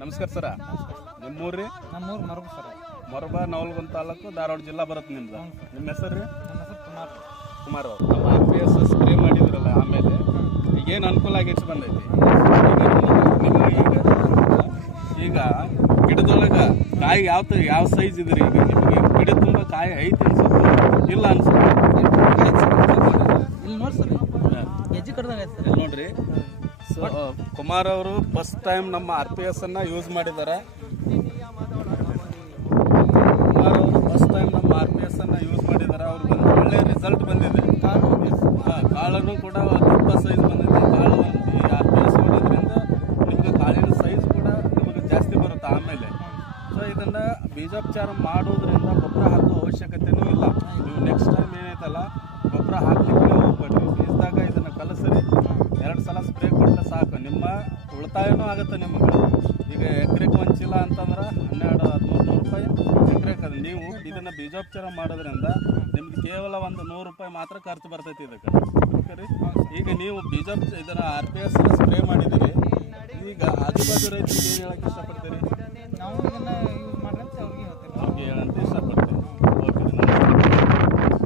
ನಮಸ್ಕಾರ ಸರ. ನಿಮ್ಮೂರ್ರಿ? ನಮ್ಮೂರು ಮರಬ ಸರ್. ಮೊರಬ ನವಲಗುಂದ ತಾಲೂಕು ಧಾರವಾಡ ಜಿಲ್ಲಾ ಬರುತ್ತೆ ನಿಮ್ದು. ನಿಮ್ಮ ಹೆಸರು ರೀ? ನಮ್ಮ ಹೆಸರು ಕುಮಾರ್. ಕುಮಾರ್ ಅವರು. ನಮ್ಮ RPS ಸ್ಪ್ರೇ ಮಾಡಿದ್ರಲ್ಲ, ಆಮೇಲೆ ಈಗೇನು ಅನುಕೂಲ ಆಗೈತಿ ಬಂದೈತಿ ಈಗ ಗಿಡದೊಳಗೆ ಕಾಯಿ ಯಾವ ಸೈಜ್ ಇದ್ರಿ? ಈಗ ನಿಮಗೆ ಗಿಡ ತುಂಬ ಕಾಯಿ ಐತಿ ಅನ್ಸುತ್ತೆ, ಇಲ್ಲ ಅನ್ಸುತ್ತೆ? ಇಲ್ಲಿ ನೋಡಿ ಸರ್, ಹೆಜ್ಜೆ ಕಡ್ದಂಗೆ ಐತೆ ಸರ್. ಇಲ್ಲಿ ನೋಡ್ರಿ. ಸೊ ಕುಮಾರ್ ಅವರು ಫಸ್ಟ್ ಟೈಮ್ ನಮ್ಮ RPS ಅನ್ನ ಯೂಸ್ ಮಾಡಿದ್ದಾರೆ. ಕುಮಾರ್ ಅವರು ಫಸ್ಟ್ ಟೈಮ್ ನಮ್ಮ RPS ಅನ್ನ ಯೂಸ್ ಮಾಡಿದ್ದಾರೆ. ಅವ್ರಿಗೆ ಒಂದು ಒಳ್ಳೆ ರಿಸಲ್ಟ್ ಬಂದಿದೆ. ಕಾಳನ್ನು ಕೂಡ ದೊಡ್ಡ ಸೈಜ್ ಬಂದಿದೆ. ಕಾಳು ಈ RPS ಹೊಡೋದ್ರಿಂದ ನಿಮಗೆ ಕಾಳಿನ ಸೈಜ್ ಕೂಡ ನಿಮಗೆ ಜಾಸ್ತಿ ಬರುತ್ತೆ. ಆಮೇಲೆ ಸೊ ಇದನ್ನು ಬೀಜೋಪಚಾರ ಮಾಡೋದ್ರಿಂದ ಗೊಬ್ಬರ ಹಾಕೋ ಅವಶ್ಯಕತೆಯೂ ಇಲ್ಲ. ನೀವು ನೆಕ್ಸ್ಟ್ ಟೈಮ್ ಏನೈತಲ್ಲ, ಗೊಬ್ಬರ ಹಾಕಲಿಕ್ಕೆ ಹೋಗ್ಬೇಡ್ರಿ. ಬೀಜದಾಗ ಇದನ್ನು ಕಲಸಿರಿ, 2 ಸಲ ಸ್ಪ್ರೇ ಕೊಟ್ಟರೆ ಸಾಕು. ನಿಮ್ಮ ಉಳಿತಾಯನೂ ಆಗುತ್ತೆ ನಿಮಗೆ. ಈಗ ಎಕರೆಗೆ 1 ಚೀಲ ಅಂತಂದ್ರೆ 1200-1300 ರೂಪಾಯಿ ಎಕರೆಗೆ. ಅದು ನೀವು ಇದನ್ನು ಬೀಜೋಪಚಾರ ಮಾಡೋದ್ರಿಂದ ನಿಮ್ಗೆ ಕೇವಲ ಒಂದು 100 ರೂಪಾಯಿ ಮಾತ್ರ ಖರ್ಚು ಬರ್ತೈತಿ ಇದಕ್ಕೆ. ಓಕೆ ರೀ. ಈಗ ನೀವು ಇದನ್ನು RPS ಸ್ಪ್ರೇ ಮಾಡಿದ್ದೀರಿ. ಈಗ ಆಜು ಬಾಜು ರೈತರಿಗೆ ಏನು ಹೇಳಕ್ಕೆ ಇಷ್ಟಪಡ್ತೀರಿ?